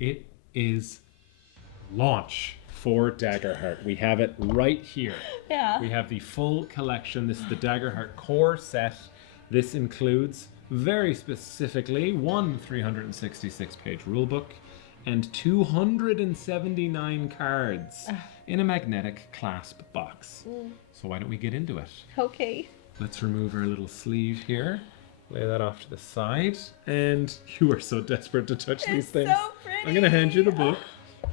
it is launch for Daggerheart. We have it right here. Yeah. We have the full collection. This is the Daggerheart core set. This includes, very specifically, one 366-page rulebook and 279 cards in a magnetic clasp box. So why don't we get into it? Okay. Let's remove our little sleeve here. Lay that off to the side. And you are so desperate to touch these things. It's so pretty. I'm going to hand you the book.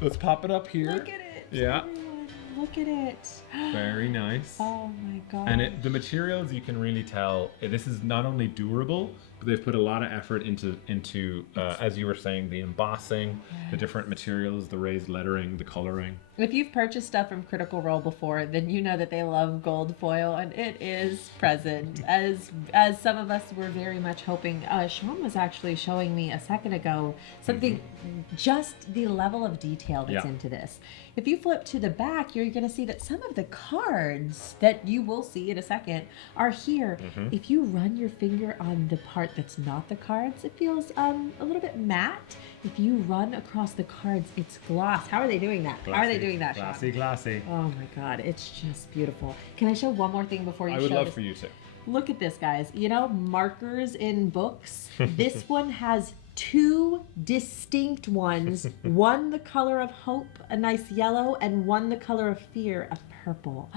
Let's pop it up here. Look at it. Yeah. Everyone, look at it. Very nice. Oh my god. And the materials, you can really tell, this is not only durable, but they've put a lot of effort into as you were saying, the embossing, the different materials, the raised lettering, the coloring. If you've purchased stuff from Critical Role before, then you know that they love gold foil, and it is present. As some of us were very much hoping. Sean was actually showing me a second ago something, just the level of detail that's into this. If you flip to the back, you're going to see that some of the cards that you will see in a second are here. If you run your finger on the part that's not the cards, it feels a little bit matte. If you run across the cards, it's gloss. How are they doing that? Glassy, How are they doing that, Sean? Glassy. Oh my god, it's just beautiful. Can I show one more thing before you show I would love this? for you to. Look at this, guys. You know, markers in books? This one has two distinct ones. One the color of hope, a nice yellow, and one the color of fear, a purple.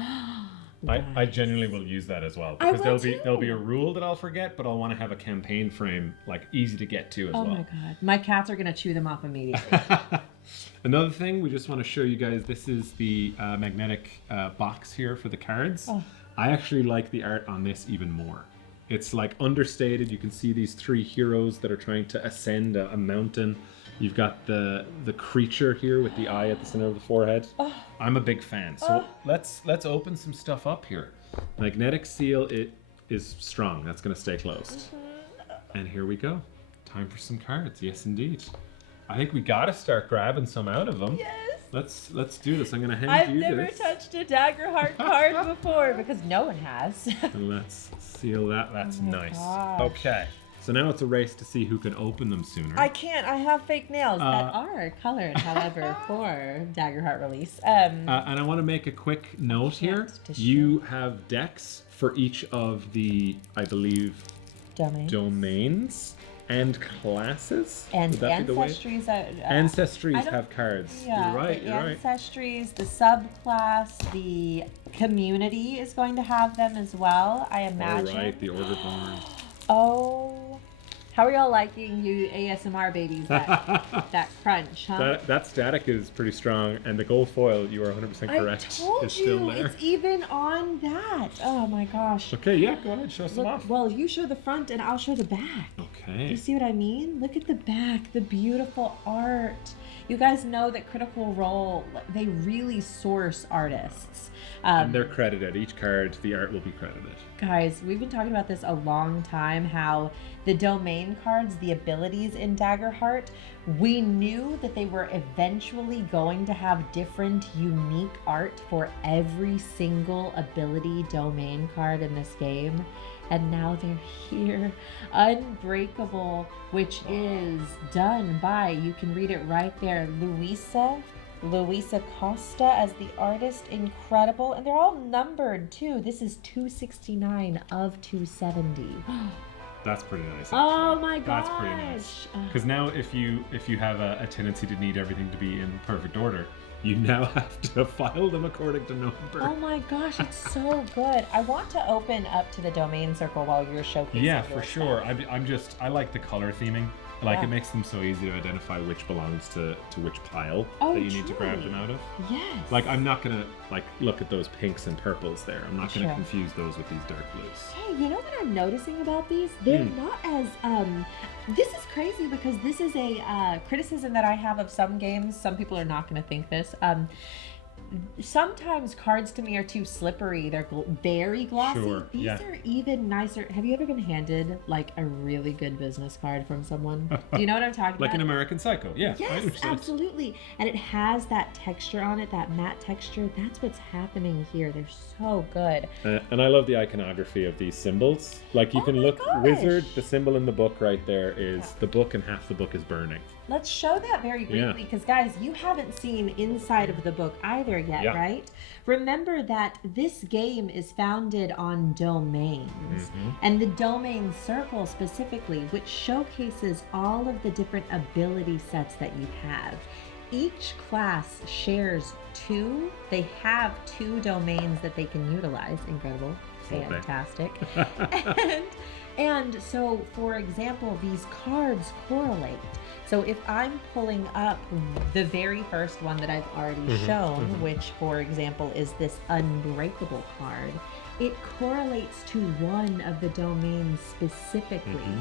I genuinely will use that as well, because there'll be a rule that I'll forget, but I'll want to have a campaign frame like easy to get to as well. Oh my god, my cats are gonna chew them off immediately. Another thing we just want to show you guys, this is the magnetic box here for the cards. I actually like the art on this even more. It's like understated. You can see these three heroes that are trying to ascend a mountain. You've got the creature here with the eye at the center of the forehead. I'm a big fan. So let's open some stuff up here. Magnetic seal, it is strong. That's going to stay closed. And here we go. Time for some cards. Yes, indeed. I think we got to start grabbing some out of them. Yes. Let's do this. I'm going to hand I've you never this. touched a Daggerheart card before because no one has. And let's seal that. That's nice. gosh. Okay. So now it's a race to see who can open them sooner. I can't. I have fake nails that are colored, however, for Daggerheart release. And I want to make a quick note here. You have decks for each of the, I believe, domains and classes. And Would that be the way? ancestries. Ancestries have cards. Yeah, You're right. the ancestries, the subclass, the community is going to have them as well, I imagine. All right, the Order Born. Oh, how are y'all liking you ASMR babies? That crunch, huh? That static is pretty strong, and the gold foil, you are 100% correct, I told is still you, there. it's even on that. Oh my gosh. Okay, yeah, go ahead, show some Look, off. well, you show the front and I'll show the back. Okay. You see what I mean? Look at the back, the beautiful art. You guys know that Critical Role, they really source artists. And they're credited. Each card, the art will be credited. Guys, we've been talking about this a long time, how the domain cards, the abilities in Daggerheart, we knew that they were eventually going to have different, unique art for every single ability domain card in this game. And now they're here. Unbreakable, which is done by, you can read it right there, Luisa Costa as the artist. Incredible. And they're all numbered too. This is 269 of 270. That's pretty nice. Actually. Oh my gosh. That's pretty nice. Because now if you have a tendency to need everything to be in perfect order, you now have to file them according to number. Oh my gosh, it's so good. I want to open up to the domain circle while you're showcasing. Yeah, for sure. I like the color theming. Like, Yeah. it makes them so easy to identify which belongs to which pile that you need to grab them out of. Yes. Like, I'm not gonna look at those pinks and purples there. I'm not gonna Sure. confuse those with these dark blues. Hey, you know what I'm noticing about these? They're not as this is crazy because this is a criticism that I have of some games. Some people are not going to think this. Sometimes cards to me are too slippery. They're very glossy. Sure, These yeah. are even nicer. Have you ever been handed like a really good business card from someone? Do you know what I'm talking Like about? an American Psycho, yeah. I Yes, understand. absolutely. And it has that texture on it, that matte texture. That's what's happening here. They're so good. And I love the iconography of these symbols. Like, you Oh can my look, gosh. Wizard, the symbol in the book right there is the book, and half the book is burning. let's show that very briefly, because guys, you haven't seen inside of the book either yet, right? Remember that this game is founded on domains, and the domain circle specifically, which showcases all of the different ability sets that you have. Each class shares two. They have two domains that they can utilize. Incredible. Fantastic. And so, for example, these cards correlate. So if I'm pulling up the very first one that I've already shown, which, for example, is this Unbreakable card, it correlates to one of the domains specifically.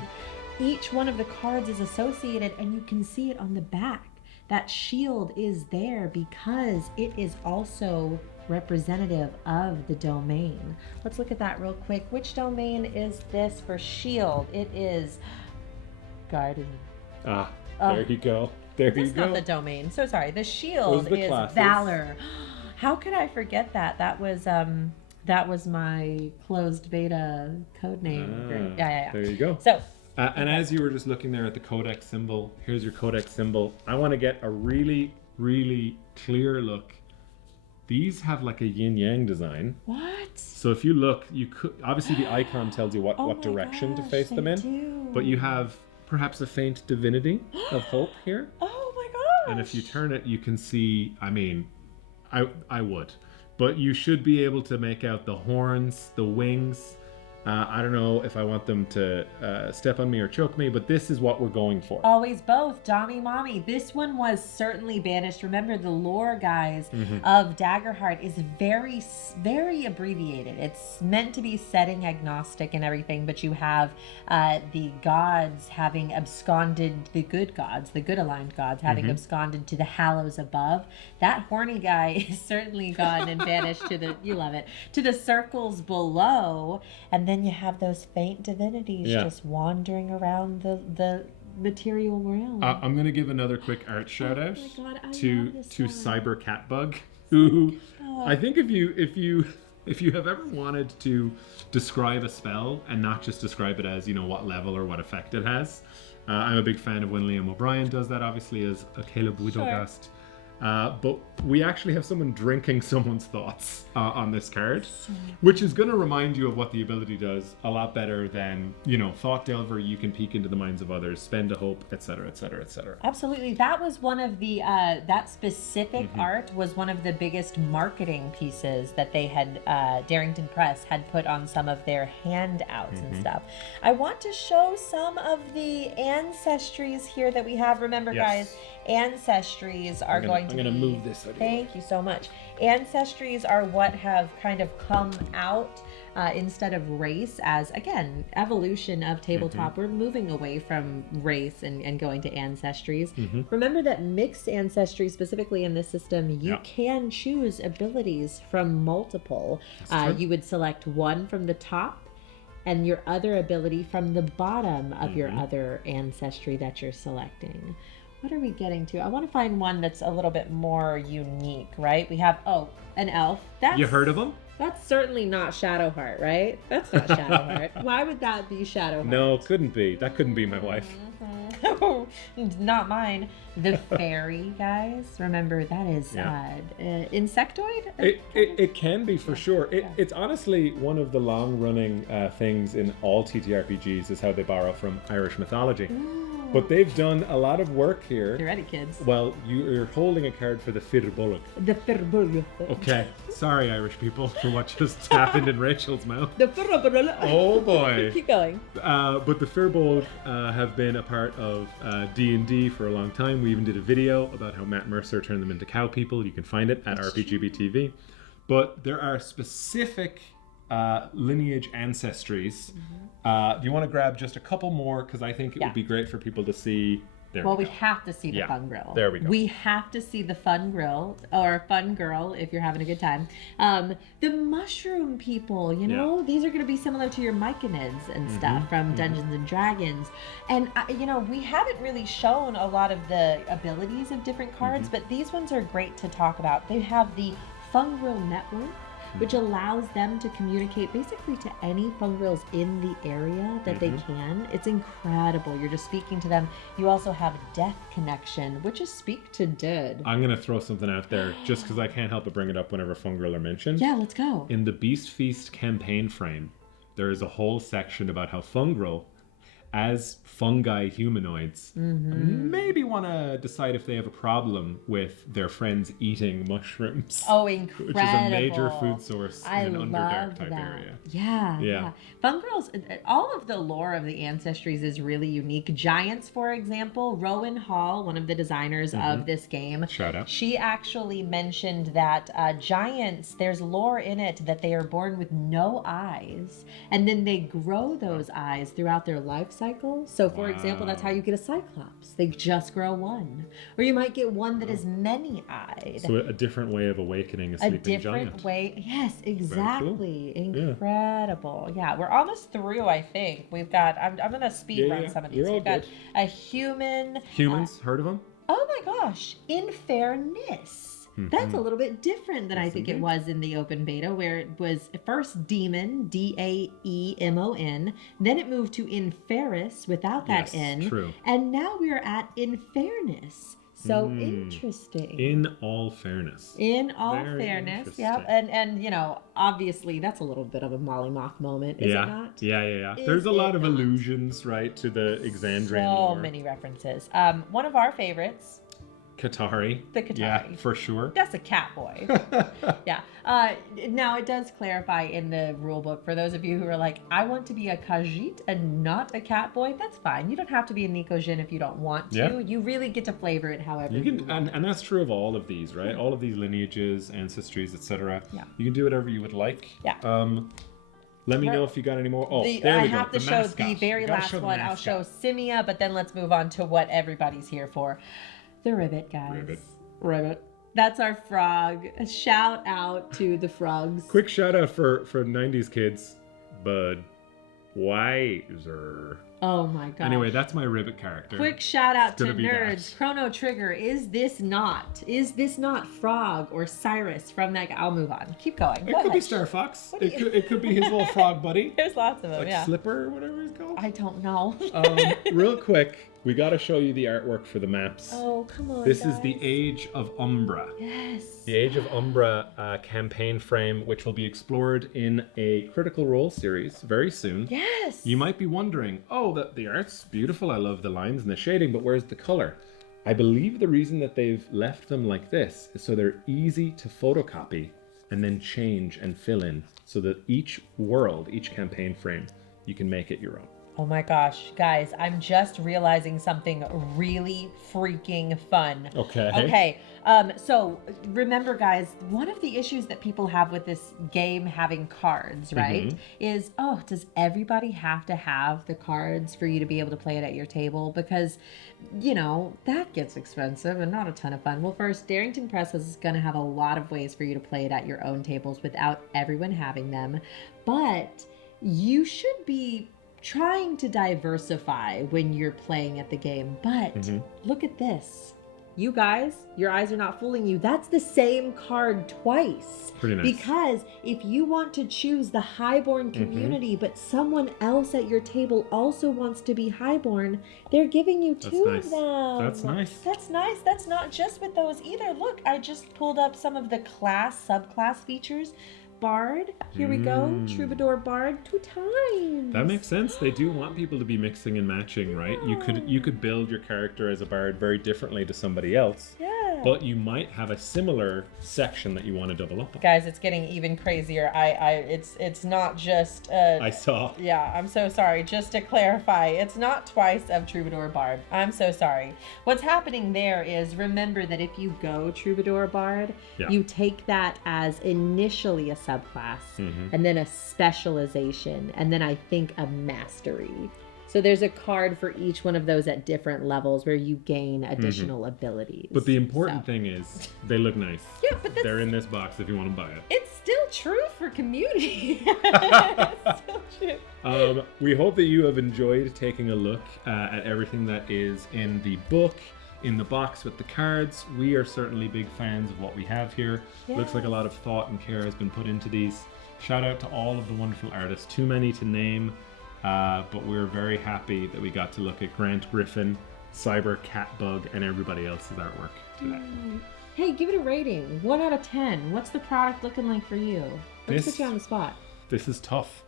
Each one of the cards is associated, and you can see it on the back. That shield is there because it is also representative of the domain. Let's look at that real quick. Which domain is this for shield? It is Guardian. There you go. There you go. That's not the domain. So sorry. The shield is classes? Valor. How could I forget that? That was my closed beta code name. Yeah. There you go. So. And as you were just looking there at the codex symbol, here's your codex symbol. I want to get a really, really clear look. These have like a yin-yang design. What? So if you look, you could obviously the icon tells you what direction to face them in. But you have perhaps a faint divinity of hope here. Oh my gosh! And if you turn it, you can see. I mean, I would, but you should be able to make out the horns, the wings. I don't know if I want them to step on me or choke me, but this is what we're going for. Always both, Dommy Mommy. This one was certainly banished. Remember, the lore, guys, of Daggerheart is very, very abbreviated. It's meant to be setting agnostic and everything, but you have the gods having absconded, the good gods, the good aligned gods, having absconded to the hallows above. That horny guy is certainly gone and banished to the, you love it, to the circles below, and then you have those faint divinities just wandering around the material realm. I'm going to give another quick art shout out to Cyber Catbug, who I think if you have ever wanted to describe a spell and not just describe it as, you know, what level or what effect it has, I'm a big fan of when Liam O'Brien does that, obviously, as a Caleb Widogast. But we actually have someone drinking someone's thoughts on this card, which is going to remind you of what the ability does a lot better than, you know, Thought Delver. You can peek into the minds of others, spend a hope, etc., etc., etc. Absolutely. That was one of the, that specific art was one of the biggest marketing pieces that they had, Darrington Press had put on some of their handouts and stuff. I want to show some of the ancestries here that we have. Remember, guys, ancestries are going to be... I'm going to move this. Thank you so much. Ancestries are what have kind of come out instead of race as, again, evolution of tabletop. We're moving away from race and going to ancestries. Remember that mixed ancestry, specifically in this system, you can choose abilities from multiple. You would select one from the top and your other ability from the bottom of your other ancestry that you're selecting. What are we getting to? I want to find one that's a little bit more unique, right? We have, an elf. You heard of them? That's certainly not Shadowheart, right? That's not Shadowheart. Why would that be Shadowheart? No, couldn't be. That couldn't be my wife. Not mine. The fairy, guys. Remember, that is insectoid? It can be, for sure. It's honestly one of the long-running things in all TTRPGs is how they borrow from Irish mythology. Ooh. But they've done a lot of work here. You ready, kids? Well, you're holding a card for the Firbulg. The Firbulg. Okay. Sorry, Irish people, for what just happened in Rachel's mouth. The Firbulg. Oh, boy. Keep going. But the Firbulg have been a part of D&D for a long time. We even did a video about how Matt Mercer turned them into cow people. You can find it at RPGBTV. But there are specific lineage ancestries. Do you want to grab just a couple more? Because I think it would be great for people to see. We have to see the fun grill. There we go. We have to see the fun grill, or fun girl if you're having a good time. The mushroom people, you know, these are going to be similar to your myconids and stuff from Dungeons and Dragons. And, you know, we haven't really shown a lot of the abilities of different cards, but these ones are great to talk about. They have the Fungrel Network, which allows them to communicate basically to any fungrills in the area that they can. It's incredible. You're just speaking to them. You also have Death Connection, which is speak to dead. I'm going to throw something out there just because I can't help but bring it up whenever fungrill are mentioned. Yeah, let's go. In the Beast Feast campaign frame, there is a whole section about how fungrill, as fungi humanoids, maybe want to decide if they have a problem with their friends eating mushrooms. Oh, incredible. Which is a major food source in an Underdark type that. area. Yeah. Fungrills, all of the lore of the ancestries is really unique. Giants, for example, Rowan Hall, one of the designers of this game, shout out. She actually mentioned that giants, there's lore in it that they are born with no eyes, and then they grow those eyes throughout their life cycle. So for example, that's how you get a cyclops. They just grow one. Or you might get one that is many-eyed. So a different way of awakening a sleeping giant. A different way. Yes, exactly. Cool. Incredible. Yeah, we're almost through, I think. We've got, I'm going to speed run some of these. We've got a human. Humans, heard of them? Oh my gosh. In fairness. That's a little bit different than I think it was in the open beta, where it was first demon, Daemon, then it moved to Inferis without that N, true. And now we're at Infairness. So interesting. In all fairness. In all fairness, yeah. And you know, obviously that's a little bit of a Molly Mock moment, is it not? Yeah. There's a lot of allusions, right, to the Exandrian lore. So many references. One of our favorites, Qatari. The Qatari. Yeah, for sure. That's a cat boy. Yeah. Now, it does clarify in the rule book, for those of you who are like, I want to be a Khajiit and not a cat boy, that's fine. You don't have to be a Nikojin if you don't want to. Yeah. You really get to flavor it however you want. And that's true of all of these, right? All of these lineages, ancestries, etc. Yeah. You can do whatever you would like. Yeah. Let me know if you got any more. Oh, there we go. I have to show the very last one. I'll show Simia, but then let's move on to what everybody's here for. The ribbit, guys. Ribbit. That's our frog. A shout out to the frogs. Quick shout out for 90s kids. Bud Weiser. Oh my god. Anyway, that's my ribbit character. Quick shout out to nerds. Chrono Trigger. Is this not Frog or Cyrus from that guy? I'll move on. Keep going. It could be Star Fox. It could be his little frog buddy. There's lots of them, like Slipper or whatever he's called. I don't know. Real quick, we got to show you the artwork for the maps. Oh, come on, This is the Age of Umbra. Yes. The Age of Umbra campaign frame, which will be explored in a Critical Role series very soon. Yes. You might be wondering, the art's beautiful. I love the lines and the shading, but where's the color? I believe the reason that they've left them like this is so they're easy to photocopy and then change and fill in, so that each world, each campaign frame, you can make it your own. Oh my gosh, guys, I'm just realizing something really freaking fun. Okay. So remember, guys, one of the issues that people have with this game having cards, right, is, does everybody have to have the cards for you to be able to play it at your table? Because, you know, that gets expensive and not a ton of fun. Well, first, Darrington Press is going to have a lot of ways for you to play it at your own tables without everyone having them. But you should be trying to diversify when you're playing at the game. But look at this. You guys, your eyes are not fooling you. That's the same card twice. Pretty nice. Because if you want to choose the highborn community, but someone else at your table also wants to be highborn, they're giving you two of them. That's nice. That's nice. That's not just with those either. Look, I just pulled up some of the subclass features. Bard, here we go. Troubadour Bard, 2 times. That makes sense. They do want people to be mixing and matching, right? You could build your character as a bard very differently to somebody else. Yeah. But you might have a similar section that you want to double up on. Guys, it's getting even crazier. It's not just I saw. Yeah, I'm so sorry. Just to clarify, it's not twice of Troubadour Bard. I'm so sorry. What's happening there is, remember that if you go Troubadour Bard, you take that as initially a subclass, and then a specialization, and then I think a mastery. So there's a card for each one of those at different levels where you gain additional abilities. But the important thing is they look nice. Yeah, but they're in this box if you want to buy it. It's still true for community. It's still true. We hope that you have enjoyed taking a look at everything that is in the book. in the box with the cards. We are certainly big fans of what we have here. Looks like a lot of thought and care has been put into these. Shout out to all of the wonderful artists. Too many to name, but we're very happy that we got to look at Grant Griffin, Cyber Catbug, and everybody else's artwork today. Hey, give it a rating. 1 out of 10. What's the product looking like for you? Let's put you on the spot. This is tough.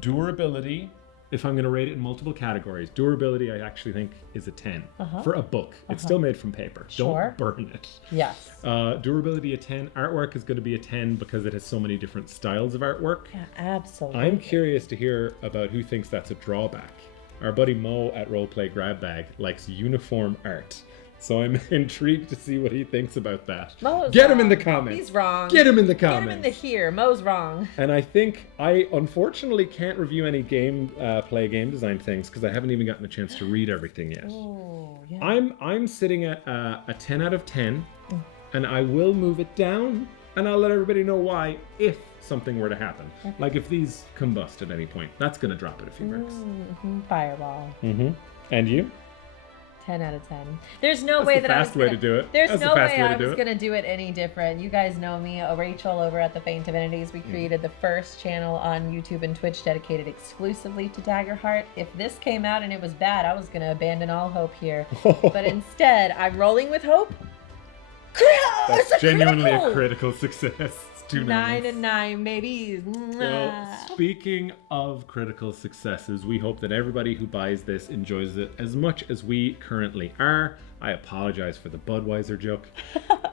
Durability, if I'm going to rate it in multiple categories, durability I actually think is a 10 for a book. It's still made from paper. Sure. Don't burn it. Yes. Durability a 10. Artwork is going to be a 10 because it has so many different styles of artwork. Yeah, absolutely. I'm curious to hear about who thinks that's a drawback. Our buddy Mo at Roleplay Grab Bag likes uniform art. So I'm intrigued to see what he thinks about that. Get him in the comments. He's wrong. Get him in the comments. Get him in the here. Mo's wrong. And I think I unfortunately can't review any game design things because I haven't even gotten a chance to read everything yet. Oh, yeah. I'm sitting at a 10 out of 10, and I will move it down, and I'll let everybody know why if something were to happen. Okay. Like if these combust at any point, that's going to drop it a few bricks. Fireball. And you? 10 out of 10. There's no way that I was fast way to do it. There's no way I was gonna do it any different. You guys know me, Rachel over at the Faint Divinities. We created the first channel on YouTube and Twitch dedicated exclusively to Daggerheart. If this came out and it was bad, I was gonna abandon all hope here. But instead, I'm rolling with hope. That's genuinely a critical success. 9 and 9, babies. Well, speaking of critical successes, we hope that everybody who buys this enjoys it as much as we currently are. I apologize for the Budweiser joke.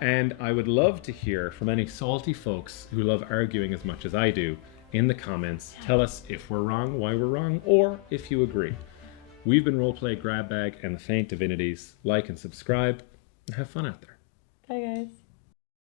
And I would love to hear from any salty folks who love arguing as much as I do in the comments. Tell us if we're wrong, why we're wrong, or if you agree. We've been Roleplay Grab Bag and the Faint Divinities. Like and subscribe, and have fun out there. Bye, guys.